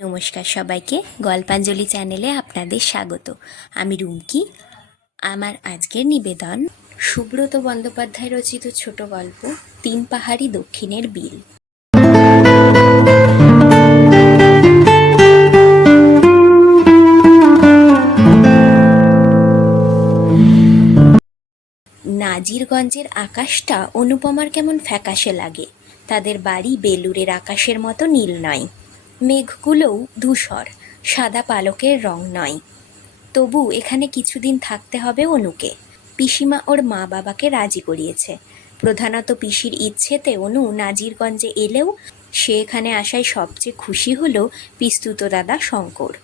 নমস্কার সবাইকে, গল্পাঞ্জলি চ্যানেলে আপনাদের স্বাগত। আমি রুমকি। আমার আজকের নিবেদন, সুব্রত বন্দ্যোপাধ্যায় রচিত ছোট গল্প, তিন পাহাড়ি দক্ষিণের বিল। নাজিরগঞ্জের আকাশটা অনুপমার কেমন ফ্যাকাশে লাগে। তাদের বাড়ি বেলুরের আকাশের মতো নীল নয়। মেঘগুলোও ধূসর, সাদা পালকের রং নয়। তবু এখানে কিছুদিন থাকতে হবে অনুকে। পিসিমা ওর মা বাবাকে রাজি করিয়েছে। প্রধানত পিসির ইচ্ছেতে অনু নাজিরগঞ্জে এলেও সে এখানে আসায় সবচেয়ে খুশি হলো পিস্তুত দাদা শঙ্কর।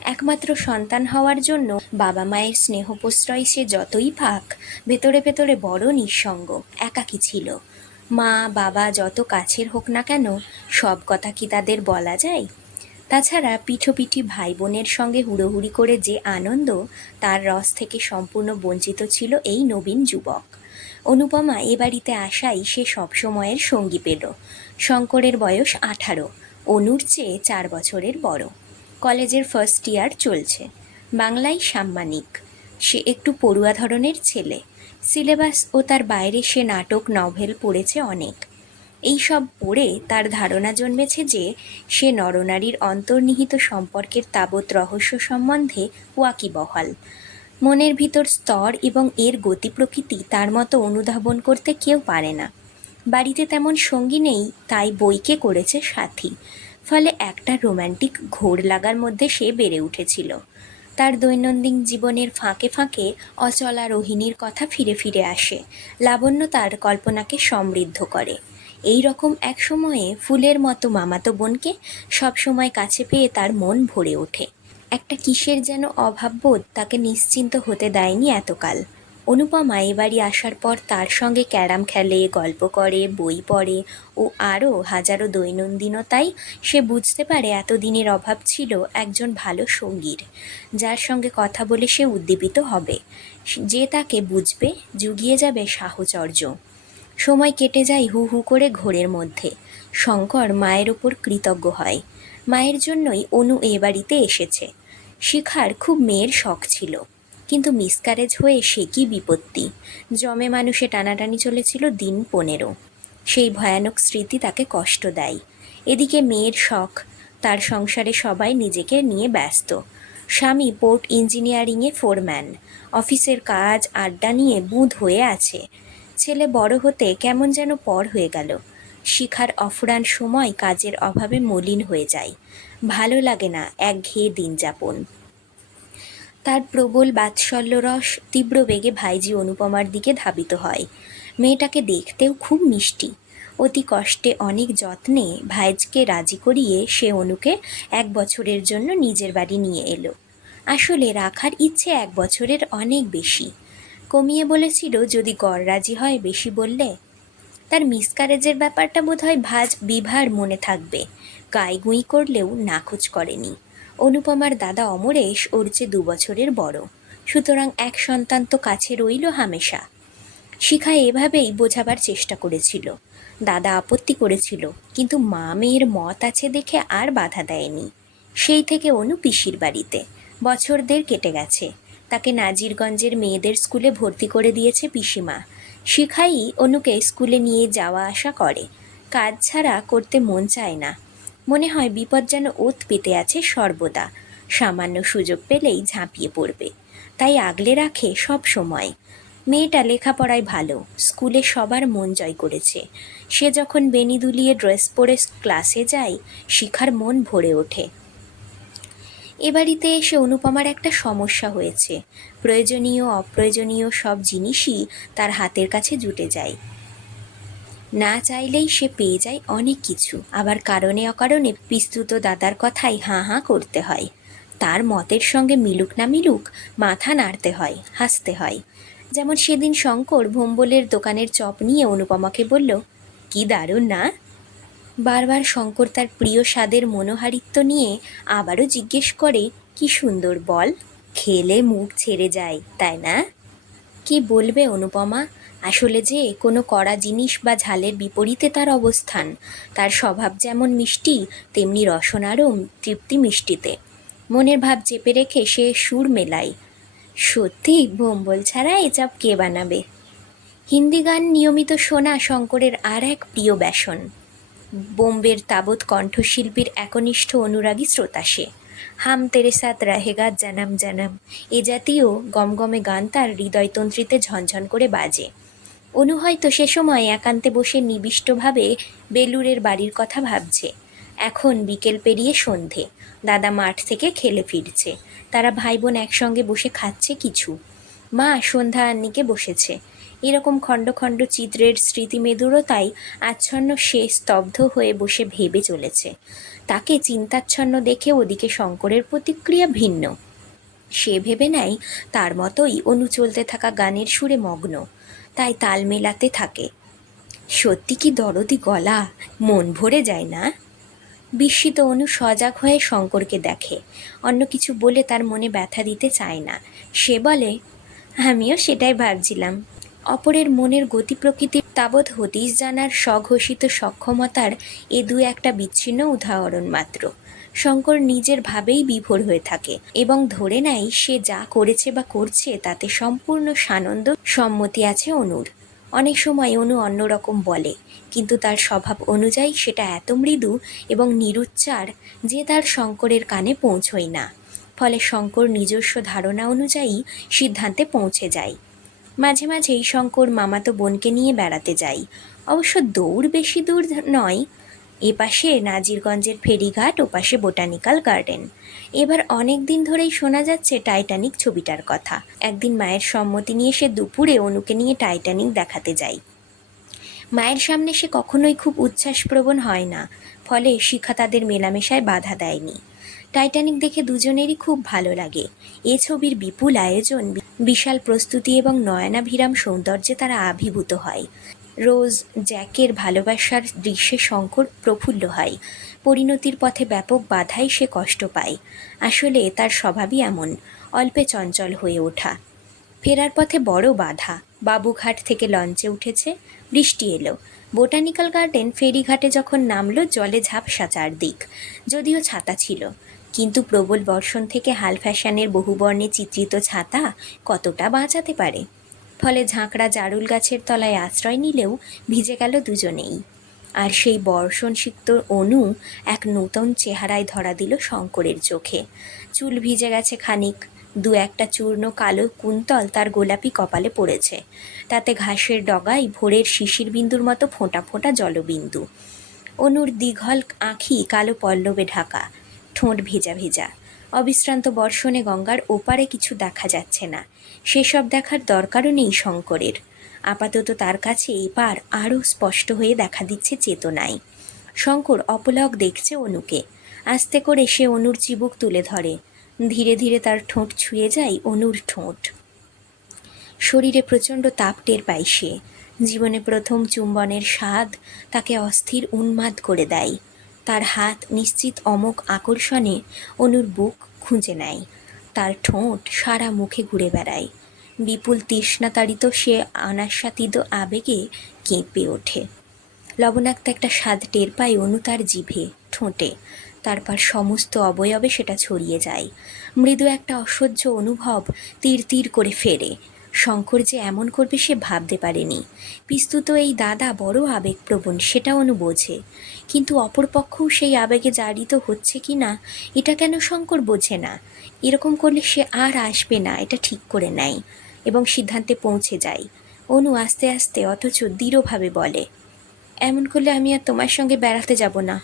একমাত্র সন্তান হওয়ার জন্য বাবা মায়ের স্নেহপ্রশ্রয় সে যতই পাক, ভেতরে ভেতরে বড় নিঃসঙ্গ, একাকী ছিল। মা, বাবা যত কাছের হোক না কেন, সব কথা কি তাদের বলা যায়? তাছাড়া পিঠোপিঠি ভাই বোনের সঙ্গে হুড়োহুড়ি করে যে আনন্দ, তার রস থেকে সম্পূর্ণ বঞ্চিত ছিল এই নবীন যুবক। অনুপমা এ বাড়িতে আসাই সে সবসময়ের সঙ্গী পেল। শঙ্করের বয়স আঠারো, অনুর চেয়ে চার বছরের বড়। কলেজের ফার্স্ট ইয়ার চলছে। বাংলায় সাম্মানিক। সে একটু পড়ুয়া ধরনের ছেলে। সিলেবাস ও তার বাইরে সে নাটক, নভেল পড়েছে অনেক। এই সব পড়ে তার ধারণা জন্মেছে যে, সে নরনারীর অন্তর্নিহিত সম্পর্কের তাবৎ রহস্য সম্বন্ধে ওয়াকিবহাল মনের ভিতর স্তর এবং এর গতি প্রকৃতি তার মতো অনুধাবন করতে কেউ পারে না। বাড়িতে তেমন সঙ্গী নেই, তাই বইকে করেছে সাথী। ফলে একটা রোম্যান্টিক ঘোর লাগার মধ্যে সে বেড়ে উঠেছিল। তার দৈনন্দিন জীবনের ফাঁকে ফাঁকে অচলা রোহিণীর কথা ফিরে ফিরে আসে। লাবণ্য তার কল্পনাকে সমৃদ্ধ করে। এই রকম এক সময়ে ফুলের মতো মামাতো বোনকে সবসময় কাছে পেয়ে তার মন ভরে ওঠে। একটা কিসের যেন অভাববোধ তাকে নিশ্চিন্ত হতে দেয়নি এতকাল। অনুপমা এ বাড়ি আসার পর তার সঙ্গে ক্যারাম খেলে, গল্প করে, বই পড়ে ও আরও হাজারো দৈনন্দিনতাই সে বুঝতে পারে এতদিনের অভাব ছিল একজন ভালো সঙ্গীর, যার সঙ্গে কথা বলে সে উদ্দীপিত হবে। যে তাকে বুঝবে, জুগিয়ে যাবে সাহচর্য সময় কেটে যায় হু হু করে ঘোরের মধ্যে। শঙ্কর মায়ের ওপর কৃতজ্ঞ হয়। মায়ের জন্যই অনু এ বাড়িতে এসেছে। শিখার খুব মেয়ের শখ ছিল। কিন্তু মিসকারেজ হয়ে সে কি বিপত্তি? জমে মানুষে টানাটানি চলেছিল দিন পনেরো। সেই ভয়ানক স্মৃতি তাকে কষ্ট দেয়। এদিকে মেয়ের শখ, তার সংসারে সবাই নিজেকে নিয়ে ব্যস্ত। স্বামী পোর্ট ইঞ্জিনিয়ারিংয়ে ফোরম্যান, অফিসের কাজ, আড্ডা নিয়ে বুঁদ হয়ে আছে। ছেলে বড় হতে কেমন যেন পর হয়ে গেল। শিখার অফুরান সময় কাজের অভাবে মলিন হয়ে যায়। ভালো লাগে না একঘেয়ে দিন যাপন তার প্রবল বাৎসল্য রস তীব্র বেগে ভাইজি অনুপমার দিকে ধাবিত হয়। মেয়েটাকে দেখতেও খুব মিষ্টি। অতি কষ্টে অনেক যত্নে ভাইজকে রাজি করিয়ে সে অনুকে এক বছরের জন্য নিজের বাড়ি নিয়ে এলো। আসলে রাখার ইচ্ছে এক বছরের অনেক বেশি। কমিয়ে বলেছিল, যদি গড় রাজি হয় বেশি বললে? তার মিসক্যারেজের ব্যাপারটা বোধহয় ভাজ বিভার মনে থাকবে। গাইগুই করলেও নাকচ করেনি। অনুপমার দাদা অমরেশ ওর চেয়ে দু বছরের বড়। সুতরাং এক সন্তান তো কাছে রইল হামেশা। শিখা এভাবেই বোঝাবার চেষ্টা করেছিল। দাদা আপত্তি করেছিল, কিন্তু মা মেয়ের মত আছে দেখে আর বাধা দেয়নি। সেই থেকে অনু পিসির বাড়িতে। বছর দেড় কেটে গেছে। তাকে নাজিরগঞ্জের মেয়েদের স্কুলে ভর্তি করে দিয়েছে পিসিমা। শিখাই অনুকে স্কুলে নিয়ে যাওয়া আসা করে। কাজ ছাড়া করতে মন চায় না। মনে হয় বিপদ যেন ওত পেতে আছে সর্বদা। সামান্য সুযোগ পেলেই ঝাঁপিয়ে পড়বে। তাই আগলে রাখে সব সময়। মেয়েটা লেখাপড়ায় ভালো, স্কুলে সবার মন জয় করেছে। সে যখন বেনি দুলিয়ে ড্রেস পরে ক্লাসে যায়, শিখার মন ভরে ওঠে। এ বাড়িতে এসে অনুপমার একটা সমস্যা হয়েছে। প্রয়োজনীয়, অপ্রয়োজনীয় সব জিনিসই তার হাতের কাছে জুটে যায়। না চাইলেই সে পেয়ে যায় অনেক কিছু। আবার কারণে অকারণে বিস্তুত দাদার কথাই হাঁ হাঁ করতে হয়। তার মতের সঙ্গে মিলুক না মিলুক, মাথা নাড়তে হয়, হাসতে হয়। যেমন সেদিন শঙ্কর ভোম্বলের দোকানের চপ নিয়ে অনুপমাকে বলল, কি দারুণ না? বারবার শঙ্কর তার প্রিয় স্বাদের মনোহারিত্ব নিয়ে আবারও জিজ্ঞেস করে, কি সুন্দর বল, খেলে মুখ ছেড়ে যায়, তাই না? কি বলবে অনুপমা? আসলে যে কোনো কড়া জিনিস বা ঝালের বিপরীতে তার অবস্থান। তার স্বভাব যেমন মিষ্টি, তেমনি রসনারও তৃপ্তি মিষ্টিতে। মনের ভাব চেপে রেখে সে সুর মেলায়। সত্যি বোম্বল ছাড়া এসব কে বানাবে? হিন্দি গান নিয়মিত শোনা শঙ্করের আর এক প্রিয় ব্যাসন। বোম্বের তাবৎ কণ্ঠশিল্পীর একনিষ্ঠ অনুরাগী শ্রোতা সে। হাম তেরে সাথ রাহেগা জানাম জানাম। এ জাতীয় গমগমে গান তার হৃদয়তন্ত্রীতে ঝনঝন করে বাজে। অনু হয়তো সে সময় একান্তে বসে নিবিষ্টভাবে বেলুরের বাড়ির কথা ভাবছে। এখন বিকেল পেরিয়ে সন্ধে। দাদা মাঠ থেকে খেলে ফিরছে। তারা ভাই বোন একসঙ্গে বসে খাচ্ছে কিছু। মা সন্ধ্যা আন্নিকে বসেছে। এরকম খণ্ড খণ্ড চিত্রের স্মৃতিমেদুরতায় আচ্ছন্ন সে স্তব্ধ হয়ে বসে ভেবে চলেছে। তাকে চিন্তাচ্ছন্ন দেখে ওদিকে শঙ্করের প্রতিক্রিয়া ভিন্ন। সে ভেবে নেয় তার মতোই অনু চলতে থাকা গানের সুরে মগ্ন, তাই তাল মেলাতে থাকে। সত্যি কি দরদি গলা? মন ভরে যায় না? বিস্মিত অনু সজাগ হয়ে শঙ্করকে দেখে। অন্য কিছু বলে তার মনে ব্যথা দিতে চায় না। সে বলে, আমিও সেটাই ভাবছিলাম। অপরের মনের গতি প্রকৃতির তাবৎ হদিস জানার স্বঘোষিত সক্ষমতার এ দু একটা বিচ্ছিন্ন উদাহরণ মাত্র। শঙ্কর নিজের ভাবেই বিভোর হয়ে থাকে এবং ধরে নেয় সে যা করেছে বা করছে তাতে সম্পূর্ণ সানন্দ সম্মতি আছে অনুর। অনেক সময় অনু অন্যরকম বলে, কিন্তু তার স্বভাব অনুযায়ী সেটা এত মৃদু এবং নিরুচ্চার যে তার শঙ্করের কানে পৌঁছয় না। ফলে শঙ্কর নিজস্ব ধারণা অনুযায়ী সিদ্ধান্তে পৌঁছে যায়। মাঝে মাঝেই শঙ্কর মামাতো বোনকে নিয়ে বেড়াতে যাই অবশ্য দৌড় বেশি দূর নয়। এপাশে নাজিরগঞ্জের ফেরিঘাট, ওপাশে বোটানিক্যাল গার্ডেন। এবার অনেক দিন ধরেই শোনা যাচ্ছে টাইটানিক ছবিটার কথা। একদিন মায়ের সম্মতি নিয়ে সে দুপুরে অনুকে নিয়ে টাইটানিক দেখাতে যায়। মায়ের সামনে সে কখনোই খুব উচ্ছ্বাসপ্রবণ হয় না। ফলে শিখা তাদের মেলামেশায় বাধা দেয়নি। টাইটানিক দেখে দুজনেরই খুব ভালো লাগে। এ ছবির বিপুল আয়োজন, বিশাল প্রস্তুতি এবং নয়নাভিরাম সৌন্দর্যে তারা আবির্ভূত হয়। রোজ জ্যাকের ভালোবাসার দৃশ্যে শঙ্কর প্রফুল্ল হয়। পরিণতির পথে ব্যাপক বাধাই সে কষ্ট পায়। আসলে তার স্বভাবই এমন, অল্পে চঞ্চল হয়ে ওঠা। ফেরার পথে বড় বাধা। বাবুঘাট থেকে লঞ্চে উঠেছে, বৃষ্টি এলো। বোটানিক্যাল গার্ডেন ফেরিঘাটে যখন নামলো, জলে ঝাপসা চারদিক। যদিও ছাতা ছিল। কিন্তু প্রবল বর্ষণ থেকে হাল ফ্যাশনের বহুবর্ণে চিত্রিত ছাতা কতটা বাঁচাতে পারে? ফলে ঝাঁকড়া জারুল গাছের তলায় আশ্রয় নিলেও ভিজে গেল দুজনেই। আর সেই বর্ষণ সিক্ত অনু এক নূতন চেহারায় ধরা দিল শঙ্করের চোখে। চুল ভিজে গেছে খানিক, দু একটা চূর্ণ কালো কুন্তল তার গোলাপি কপালে পড়েছে। তাতে ঘাসের ডগায় ভোরের শিশির বিন্দুর মতো ফোঁটা ফোঁটা জলবিন্দু। অনুর দীঘল আঁখি কালো পল্লবে ঢাকা ঠোঁট ভেজা ভেজা। অবিশ্রান্ত বর্ষণে গঙ্গার ওপারে কিছু দেখা যাচ্ছে না। সেসব দেখার দরকারও নেই শঙ্করের। আপাতত তার কাছে এপার আরও স্পষ্ট হয়ে দেখা দিচ্ছে চেতনায়। শঙ্কর অপলক দেখছে অনুকে। আস্তে করে সে অনুর চিবুক তুলে ধরে। ধীরে ধীরে তার ঠোঁট ছুঁয়ে যায় অনুর ঠোঁট। শরীরে প্রচণ্ড তাপ টের পায় সে। জীবনে প্রথম চুম্বনের স্বাদ তাকে অস্থির উন্মাদ করে দেয়। তার হাত নিশ্চিত অমোক আকর্ষণে অনুর বুক খুঁজে নেয়। তার ঠোঁট সারা মুখে ঘুরে বেড়ায়। বিপুল তৃষ্ণাতাড়িত সে অনাস্বাদিত আবেগে কেঁপে ওঠে। লবণাক্ত একটা স্বাদ টের পায় অনু তার জিভে, ঠোঁটে। তারপর সমস্ত অবয়বে সেটা ছড়িয়ে যায়। মৃদু একটা অসহ্য অনুভব তীর তীর করে ফেরে। শঙ্কর যে এমন করবে সে ভাবতে পারেনি। পিস্তুত এই দাদা বড় আবেগপ্রবণ সেটা অনু বোঝে। কিন্তু অপরপক্ষও সেই আবেগে জারিত হচ্ছে কি না এটা কেন শঙ্কর বোঝে না? এরকম করলে সে আর আসবে না, এটা ঠিক করে নেয় এবং সিদ্ধান্তে পৌঁছে যায়। অনু আস্তে আস্তে, অথচ দৃঢ়ভাবে বলে, এমন করলে আমি আর তোমার সঙ্গে বেড়াতে যাব না।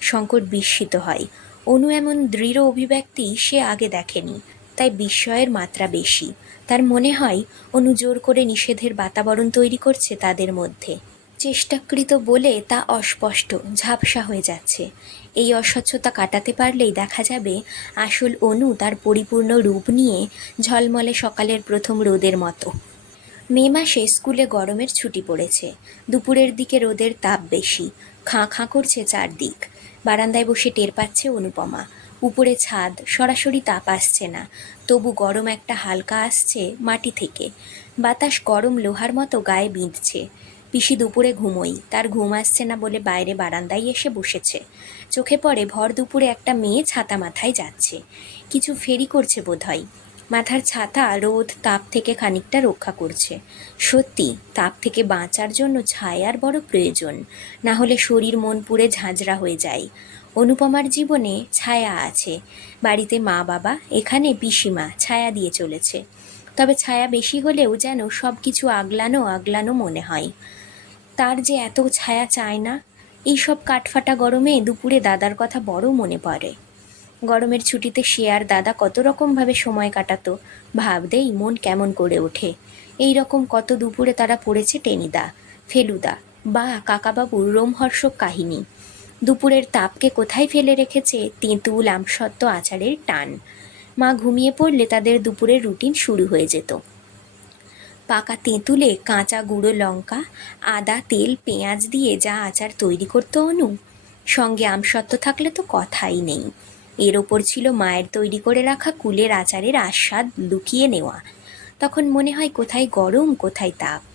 শঙ্কর বিস্মিত হয়। অনু এমন দৃঢ় অভিব্যক্তি সে আগে দেখেনি। তাই বিস্ময়ের মাত্রা বেশি। তার মনে হয়, অনু জোর করে নিষেধের বাতাবরণ তৈরি করছে তাদের মধ্যে। চেষ্টাকৃত বলে তা অস্পষ্ট, ঝাপসা হয়ে যাচ্ছে। এই অস্বচ্ছতা কাটাতে পারলেই দেখা যাবে, আসল অনু তার পরিপূর্ণ রূপ নিয়ে ঝলমলে সকালের প্রথম রোদের মতো। মে মাসে স্কুলে গরমের ছুটি পড়েছে। দুপুরের দিকে রোদের তাপ বেশি। খাঁ খাঁ করছে চারদিক। বারান্দায় বসে টের পাচ্ছে অনুপমা। উপরে ছাদ, সরাসরি তাপ আসছে না। তবু গরম একটা হালকা আসছে মাটি থেকে। বাতাস গরম লোহার মতো গায়ে বিঁধছে। পিসি দুপুরে ঘুমোই, তার ঘুম আসছে না বলে বাইরে বারান্দায় এসে বসেছে। চোখে পড়ে ভর দুপুরে একটা মেয়ে ছাতা মাথায় যাচ্ছে। কিছু ফেরি করছে বোধহয়। মাথার ছাতা, রোদ, তাপ থেকে খানিকটা রক্ষা করছে। সত্যি, তাপ থেকে বাঁচার জন্য ছায়ার বড় প্রয়োজন। না হলে শরীর মন পুড়ে ঝাঁঝরা হয়ে যায়। অনুপমার জীবনে ছায়া আছে। বাড়িতে মা বাবা, এখানে পিসিমা, ছায়া দিয়ে চলেছে। তবে ছায়া বেশি হলেও যেন সব কিছু আগলানো আগলানো মনে হয়। তার যে এত ছায়া চায় না, এইসব কাঠফাটা গরমে দুপুরে দাদার কথা বড় মনে পড়ে। গরমের ছুটিতে সে আর দাদা কত রকমভাবে সময় কাটাতো ভাবতেই মন কেমন করে ওঠে। এই রকম কত দুপুরে তারা পড়েছে টেনিদা, ফেলুদা, বা কাকাবাবুর রোমহর্ষক কাহিনী। দুপুরের তাপকে কোথায় ফেলে রেখেছে তেঁতুল আমসত্ত্ব আচারের টান। মা ঘুমিয়ে পড়লে তাদের দুপুরের রুটিন শুরু হয়ে যেত। পাকা তেঁতুলে কাঁচা গুঁড়ো লঙ্কা, আদা, তেল, পেঁয়াজ দিয়ে যা আচার তৈরি করতো অনু। সঙ্গে আমসত্ত্ব থাকলে তো কথাই নেই। এর ওপর ছিল মায়ের তৈরি করে রাখা কুলের আচারের আস্বাদ লুকিয়ে নেওয়া। তখন মনে হয় কোথায় গরম, কোথায় তাপ।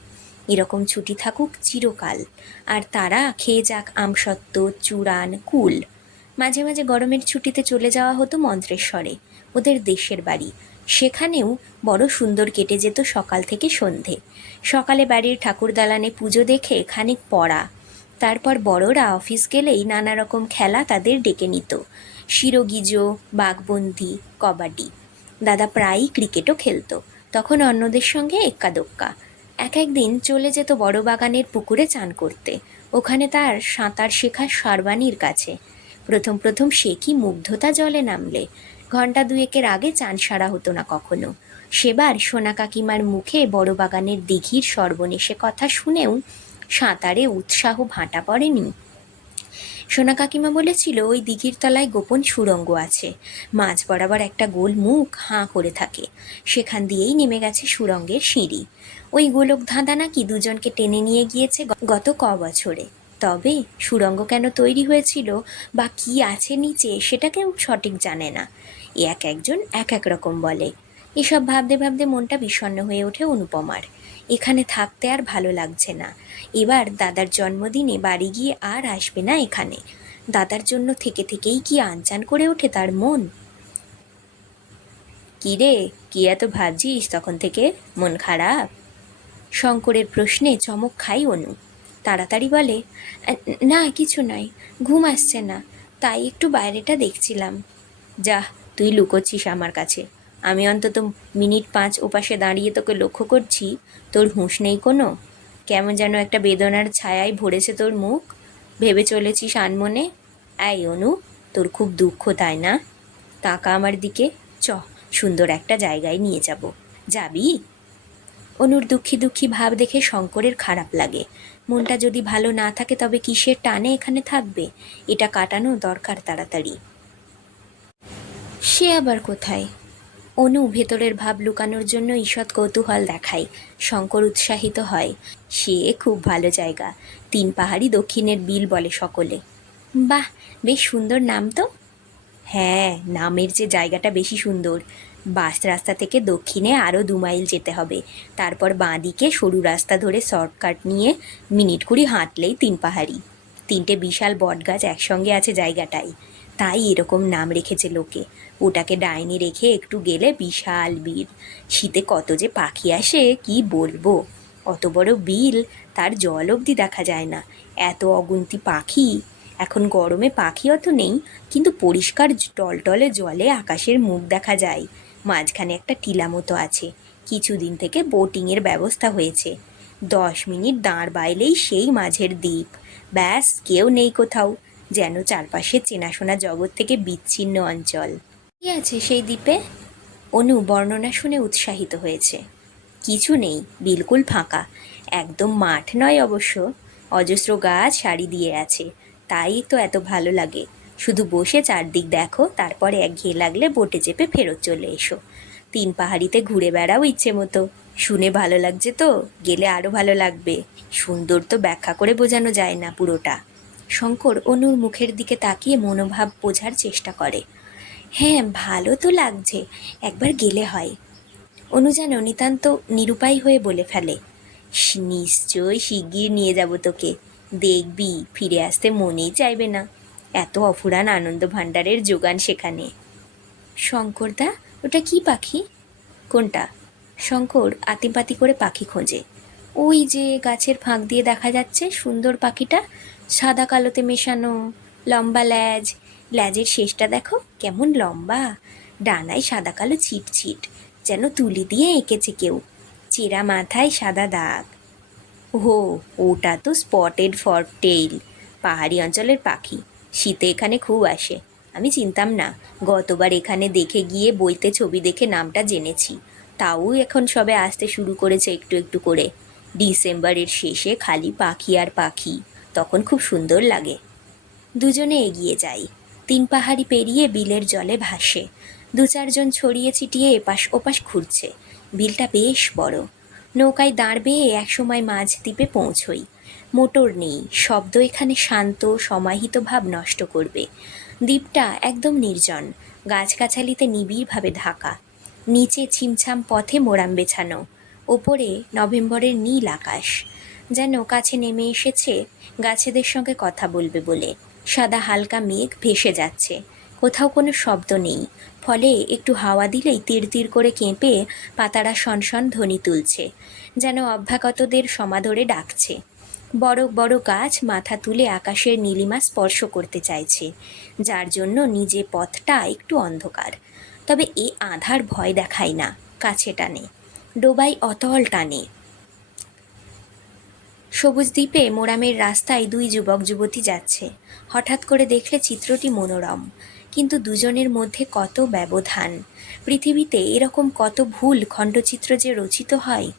এরকম ছুটি থাকুক চিরকাল। আর তারা খেয়ে যাক আমসত্ত্ব, চূড়ান, কুল। মাঝে মাঝে গরমের ছুটিতে চলে যাওয়া হতো মন্ত্রেশ্বরে, ওদের দেশের বাড়ি। সেখানেও বড় সুন্দর কেটে যেত সকাল থেকে সন্ধে। সকালে বাড়ির ঠাকুর দালানে পুজো দেখে খানিক পড়া। তারপর বড়রা অফিস গেলেই নানা রকম খেলা তাদের ডেকে নিত। শিরোগিজো, বাঘবন্দি, কবাডি। দাদা প্রায়ই ক্রিকেটও খেলতো। তখন অন্যদের সঙ্গে এক্কা দোক্কা এক একদিন চলে যেত বড় বাগানের পুকুরে চান করতে। ওখানে তার সাঁতার শেখা সারবানির কাছে। প্রথম প্রথম সে কি মুগ্ধতা জলে নামলে। ঘণ্টা দুয়েকের আগে চান সারা হতো না কখনো। সেবার সোনা কাকিমার মুখে বড় বাগানের দিঘির সর্বনেশে কথা শুনেও সাঁতারে উৎসাহ ভাঁটা পড়েনি। সোনা কাকিমা বলেছিল, ওই দিঘির তলায় গোপন সুড়ঙ্গ আছে। মাঝ বরাবর একটা গোল মুখ হাঁ করে থাকে। সেখান দিয়েই নেমে গেছে সুরঙ্গের সিঁড়ি। ওই গোলক ধাঁধা নাকি দুজনকে টেনে নিয়ে গিয়েছে গত ক বছরে। তবে সুড়ঙ্গ কেন তৈরি হয়েছিল বা কি আছে নিচে সেটা কেউ সঠিক জানে না। এক একজন এক এক রকম বলে। এসব ভাবতে ভাবতে মনটা বিষণ্ণ হয়ে ওঠে অনুপমার। এখানে থাকতে আর ভালো লাগছে না। এবার দাদার জন্মদিনে বাড়ি গিয়ে আর আসবে না এখানে। দাদার জন্য থেকে থেকেই কি আনচান করে ওঠে তার মন? কি রে কি এত ভাবছিস তখন থেকে? মন খারাপ? শঙ্করের প্রশ্নে চমক খাই অনু। তাড়াতাড়ি বলে, না, কিছু নয়, ঘুম আসছে না, তাই একটু বাইরেটা দেখছিলাম। যা, তুই লুকোচ্ছিস আমার কাছে। আমি অন্তত মিনিট পাঁচ ওপাশে দাঁড়িয়ে তোকে লক্ষ্য করছি, তোর হুঁশ নেই কোনো? কেমন যেন একটা বেদনার ছায়ায় ভরেছে তোর মুখ। ভেবে চলেছিস আনমনে? এই অনু, তোর খুব দুঃখ, তাই না? তাকা আমার দিকে, চ, সুন্দর একটা জায়গায় নিয়ে যাব। যাবি? অনুর দুঃখী দুঃখী ভাব দেখে শঙ্করের খারাপ লাগে। মনটা যদি ভালো না থাকে, তবে কিসের টানে এখানে থাকবে? এটা কাটানো দরকার তাড়াতাড়ি। সে আবার কোথায়? অনু ভেতরের ভাব লুকানোর জন্য ঈষৎ কৌতূহল দেখায়। শঙ্কর উৎসাহিত হয়। সে খুব ভালো জায়গা। তিন পাহাড়ি দক্ষিণের বিল বলে সকলে। বাহ, বেশ সুন্দর নাম তো। হ্যাঁ নামের যে জায়গাটা বেশি সুন্দর। বাস রাস্তা থেকে দক্ষিণে আরও দু মাইল যেতে হবে। তারপর বাঁদিকে সরু রাস্তা ধরে শর্টকাট নিয়ে মিনিট কুড়ি হাঁটলেই তিন পাহাড়ি। তিনটে বিশাল বটগাছ একসঙ্গে আছে জায়গাটায়। তাই এরকম নাম রেখেছে লোকে। ওটাকে ডাইনি রেখে একটু গেলে বিশাল বিল শীতে কত যে পাখি আসে, কি বলব? অত বড় বিল তার জল অবধি দেখা যায় না। এত অগুন্তি পাখি। এখন গরমে পাখি অত নেই, কিন্তু পরিষ্কার টলটলে জলে আকাশের মুখ দেখা যায়। মাঝখানে একটা টিলা মতো আছে। কিছুদিন থেকে বোটিংয়ের ব্যবস্থা হয়েছে। দশ মিনিট দাঁড় বাইলেই সেই মাঝের দ্বীপ। ব্যাস, কেউ নেই কোথাও। যেন চারপাশে চেনাশোনা জগৎ থেকে বিচ্ছিন্ন অঞ্চল। কি আছে সেই দ্বীপে? অনু বর্ণনা শুনে উৎসাহিত হয়েছে। কিছু নেই, বিলকুল ফাঁকা। একদম মাঠ নয় অবশ্য। অজস্র গাছ সারি দিয়ে আছে। তাই তো এত ভালো লাগে। শুধু বসে চারদিক দেখো, তারপরে এক একঘেয়ে লাগলে বোটে চেপে ফেরত চলে এসো। তিন পাহাড়িতে ঘুরে বেড়াও ইচ্ছে মতো। শুনে ভালো লাগছে তো, গেলে আরও ভালো লাগবে। সুন্দর তো ব্যাখ্যা করে বোঝানো যায় না পুরোটা। শঙ্কর অনুর মুখের দিকে তাকিয়ে মনোভাব বোঝার চেষ্টা করে। হ্যাঁ ভালো তো লাগছে, একবার গেলে হয়। অনু যেন নিতান্ত নিরুপায় হয়ে বলে ফেলে, "স- নিশ্চয়ই শিগগির নিয়ে যাব তোকে। দেখবি, ফিরে আসতে মনেই চাইবে না। এত অফুরান আনন্দ ভাণ্ডারের যোগান সেখানে। শঙ্করদা, ওটা কি পাখি? কোনটা? শঙ্কর আতিপাতি করে পাখি খোঁজে। ওই যে গাছের ফাঁক দিয়ে দেখা যাচ্ছে সুন্দর পাখিটা, সাদা কালোতে মেশানো, লম্বা ল্যাজ। ল্যাজের শেষটা দেখো, কেমন লম্বা। ডানায় সাদা কালো ছিট ছিট যেন তুলি দিয়ে এঁকেছে কেউ। চেরা মাথায় সাদা দাগ। ও ওটা তো স্পটেড ফর টেইল পাহাড়ি অঞ্চলের পাখি। শীতে এখানে খুব আসে। আমি চিনতাম না, গতবার এখানে দেখে গিয়ে বইতে ছবি দেখে নামটা জেনেছি। তাও এখন সবে আসতে শুরু করেছে একটু একটু করে। ডিসেম্বরের শেষে খালি পাখি আর পাখি, তখন খুব সুন্দর লাগে। দুজনে এগিয়ে যাই। তিন পাহাড়ি পেরিয়ে বিলের জলে ভাসে। দু চারজন ছড়িয়ে ছিটিয়ে এপাশ ওপাশ ঘুরছে। বিলটা বেশ বড়। নৌকায় দাঁড় বেয়ে একসময় মাঝ দ্বীপে পৌঁছই। মোটর নেই, শব্দ এখানে শান্ত সমাহিত ভাব নষ্ট করবে। দ্বীপটা একদম নির্জন, গাছগাছালিতে নিবিড়ভাবে ঢাকা। নিচে ছিমছাম পথে মোরাম বেছানো, ওপরে নভেম্বরের নীল আকাশ। যেন কাছে নেমে এসেছে, গাছেদের সঙ্গে কথা বলবে বলে। সাদা হালকা মেঘ ভেসে যাচ্ছে, কোথাও কোনো শব্দ নেই, ফলে একটু হাওয়া দিলেই তীর তীর করে কেঁপে পাতারা শনশন ধ্বনি তুলছে, যেন অভ্যাগতদের সমাদরে ডাকছে। বড় বড় গাছ মাথা তুলে আকাশের নীলিমা স্পর্শ করতে চাইছে, যার জন্য নিজে পথটা একটু অন্ধকার। তবে এ আধার ভয় দেখায় না, কাছে টানে ডোবাই অতল টানে। সবুজ দ্বীপে মোরামের রাস্তায় দুই যুবক যুবতী যাচ্ছে। হঠাৎ করে দেখলে চিত্রটি মনোরম, কিন্তু দুজনের মধ্যে কত ব্যবধান। পৃথিবীতে এরকম কত ভুল খণ্ডচিত্র যে রচিত হয়,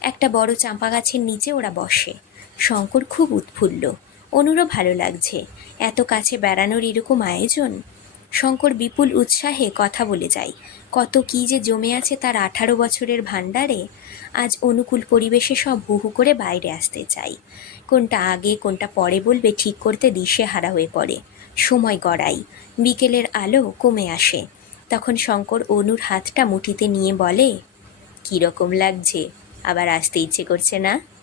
একটা বড় চাঁপা গাছের নিচে ওরা বসে। শঙ্কর খুব উৎফুল্ল। অনুরও ভালো লাগছে। এত কাছে বেড়ানোর এরকম আয়োজন? শঙ্কর বিপুল উৎসাহে কথা বলে যায়। কত কী যে জমে আছে তার আঠারো বছরের ভাণ্ডারে। আজ অনুকূল পরিবেশে সব হুহু করে বাইরে আসতে চাই। কোনটা আগে, কোনটা পরে বলবে ঠিক করতে দিশে হারা হয়ে পড়ে। সময় গড়াই। বিকেলের আলো কমে আসে। তখন শঙ্কর অনুর হাতটা মুঠিতে নিয়ে বলে, কীরকম লাগছে? আবার আসতে ইচ্ছে করছে না?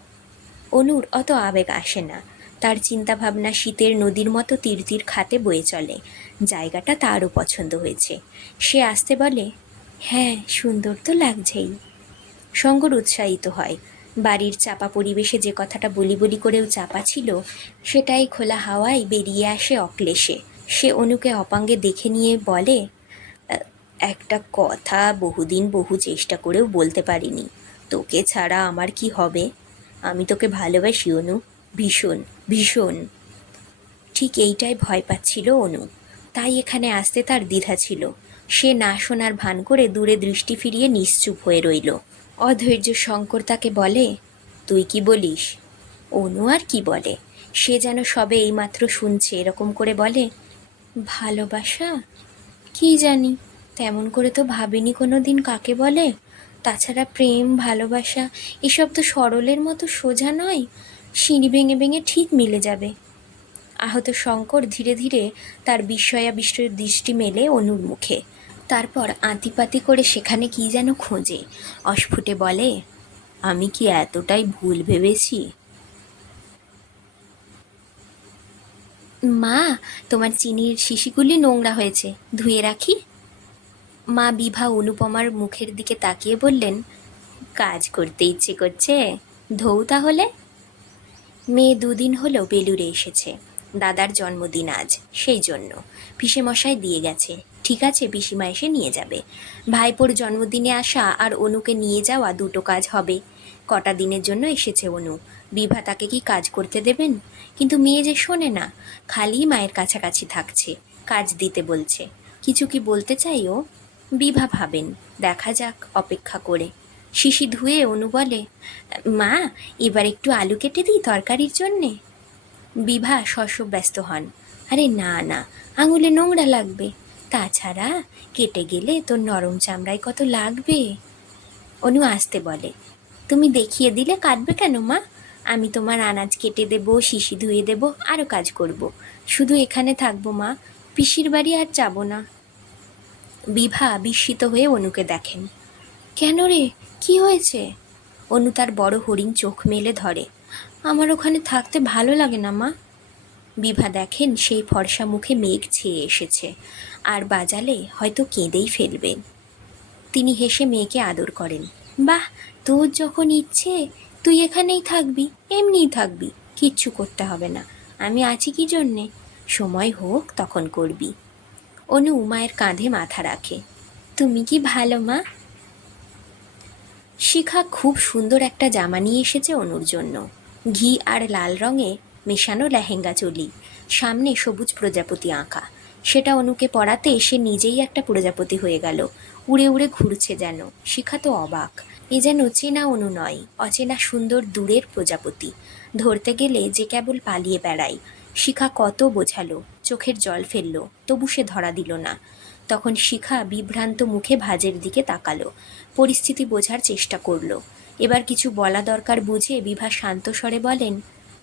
অনুর অত আবেগ আসে না। তার চিন্তাভাবনা শীতের নদীর মতো তীর তীর খাতে বয়ে চলে। জায়গাটা তারও পছন্দ হয়েছে। সে আসতে বলে হ্যাঁ সুন্দর তো লাগছেই। শঙ্কর উৎসাহিত হয়। বাড়ির চাপা পরিবেশে যে কথাটা বলি বলি করেও চাপা ছিল, সেটাই খোলা হাওয়ায় বেরিয়ে আসে অক্লেশে। সে অনুকে অপাঙ্গে দেখে নিয়ে বলে একটা কথা বহুদিন বহু চেষ্টা করেও বলতে পারিনি। তোকে ছাড়া আমার কি হবে? আমি তোকে ভালোবাসি, অনু। ভীষণ ভীষণ। ঠিক এইটাই ভয় পাচ্ছিল অনু। তাই এখানে আসতে তার দ্বিধা ছিল। সে না শোনার ভান করে দূরে দৃষ্টি ফিরিয়ে নিশ্চুপ হয়ে রইল। অধৈর্য শঙ্কর তাকে বলে, তুই কি বলিস? অনু আর কি বলে? সে যেন সবে এইমাত্র শুনছে, এরকম করে বলে, ভালোবাসা? কি জানি? তেমন করে তো ভাবিনি কোনো দিন কাকে বলে? তাছাড়া প্রেম, ভালোবাসা, এসব তো সরলের মতো সোজা নয়, সিঁড়ি ভেঙে ভেঙে ঠিক মিলে যাবে। আহত শঙ্কর ধীরে ধীরে তার বিস্ময়াবিষ্ট দৃষ্টি মেলে অনুর মুখে। তারপর আঁতিপাতি করে সেখানে কি যেন খোঁজে। অস্ফুটে বলে, আমি কি এতটাই ভুল ভেবেছি? মা, তোমার চিনির শিশিগুলি নোংরা হয়েছে, ধুয়ে রাখি। মা বিভা অনুপমার মুখের দিকে তাকিয়ে বললেন, কাজ করতে ইচ্ছে করছে? ধৌ তাহলে? মেয়ে দুদিন হলো বেলুড়ে এসেছে। দাদার জন্মদিন আজ, সেই জন্য। পিসেমশাই দিয়ে গেছে। ঠিক আছে, পিসিমা এসে নিয়ে যাবে। ভাইপোর জন্মদিনে আসা আর অনুকে নিয়ে যাওয়া দুটো কাজ হবে। কটা দিনের জন্য এসেছে অনু। বিভা তাকে কি কাজ করতে দেবেন? কিন্তু মেয়ে যে শোনে না, খালি মায়ের কাছাকাছি থাকছে। কাজ দিতে বলছে। কিছু কি বলতে চাই ও? বিভা ভাবেন। দেখা যাক, অপেক্ষা করে। শিশি ধুয়ে অনু বলে, মা, এবার একটু আলু কেটে দিই তরকারির জন্যে? বিভা শস্য ব্যস্ত হন। আরে না না, আঙুলে নোংরা লাগবে। তাছাড়া কেটে গেলে তোর নরম চামড়ায় কত লাগবে? অনু আসতে বলে, তুমি দেখিয়ে দিলে কাটবে কেন, মা? আমি তোমার আনাজ কেটে দেব, শিশি ধুয়ে দেব আরও কাজ করব। শুধু এখানে থাকব, মা। পিসির বাড়ি আর যাব না। বিভা বিস্মিত হয়ে অনুকে দেখেন। কেন রে? কি হয়েছে? অনু তার বড় হরিণ চোখ মেলে ধরে। আমার ওখানে থাকতে ভালো লাগে না, মা। বিভা দেখেন সেই ফর্সা মুখে মেঘ ছেয়ে এসেছে। আর বাজালে হয়তো কেঁদেই ফেলবেন। তিনি হেসে মেয়েকে আদর করেন। বাহ, তোর যখন ইচ্ছে, তুই এখানেই থাকবি, এমনিই থাকবি, কিচ্ছু করতে হবে না। আমি আছি কি জন্যে? সময় হোক, তখন করবি। অনু মায়ের কাঁধে মাথা রাখে। তুমি কি ভালো, মা? শিখা খুব সুন্দর একটা জামা নিয়ে এসেছে অনুর জন্য। ঘি আর লাল রঙে মেশানো লেহেঙ্গা চলি, সামনে সবুজ প্রজাপতি আঁকা। সেটা অনুকে পড়াতে সে নিজেই একটা প্রজাপতি হয়ে গেল। উড়ে উড়ে ঘুরছে যেন। শিখা তো অবাক। এ যেন চেনা অনু নয়, অচেনা সুন্দর দূরের প্রজাপতি। ধরতে গেলে যে কেবল পালিয়ে বেড়ায়। শিখা কত বোঝালো। চোখের জল ফেলল, তবু সে ধরা দিল না। তখন শিখা বিভ্রান্ত মুখে ভাজের দিকে তাকালো, পরিস্থিতি বোঝার চেষ্টা করল। এবার কিছু বলা দরকার বুঝে বিভা শান্ত স্বরে বলেন,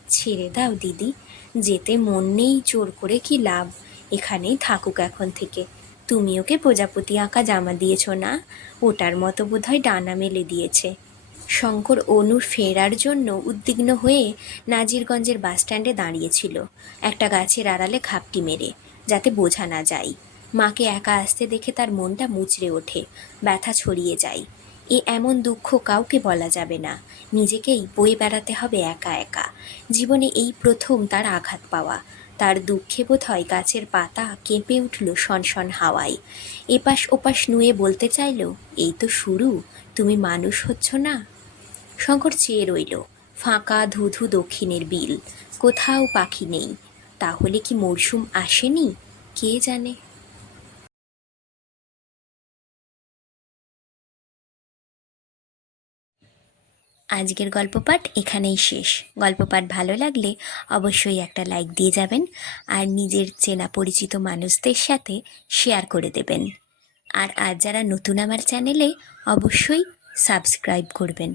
ছেড়ে দাও দিদি, যেতে মন নেই, জোর করে কি লাভ? এখানেই থাকুক এখন থেকে। তুমি ওকে প্রজাপতি আঁকা জামা দিয়েছ না? ওটার মতো বোধহয় ডানা মেলে দিয়েছে। শঙ্কর অনুর ফেরার জন্য উদ্বিগ্ন হয়ে নাজিরগঞ্জের বাসস্ট্যান্ডে দাঁড়িয়েছিল। একটা গাছের আড়ালে ঘাপটি মেরে, যাতে বোঝা না যায়। মাকে একা আসতে দেখে তার মনটা মুচড়ে ওঠে, ব্যথা ছড়িয়ে যায়। এ এমন দুঃখ কাউকে বলা যাবে না। নিজেকেই বয়ে বেড়াতে হবে একা একা। জীবনে এই প্রথম তার আঘাত পাওয়া। তার দুঃখে বোধ হয় গাছের পাতা কেঁপে উঠল শনশন হাওয়ায়। এপাশ ওপাশ নুয়ে বলতে চাইল, এই তো শুরু, তুমি মানুষ হচ্ছ না? শঙ্কর চেয়ে রইল, ফাঁকা ধুধু দক্ষিণের বিল। কোথাও পাখি নেই, তাহলে কি মরশুম আসেনি? কে জানে? আজকের গল্প পাঠ এখানেই শেষ। গল্প পাঠ ভালো লাগলে অবশ্যই একটা লাইক দিয়ে যাবেন আর নিজের চেনা পরিচিত মানুষদের সাথে শেয়ার করে দেবেন। আর আজ যারা নতুন আমার চ্যানেলে অবশ্যই সাবস্ক্রাইব করবেন।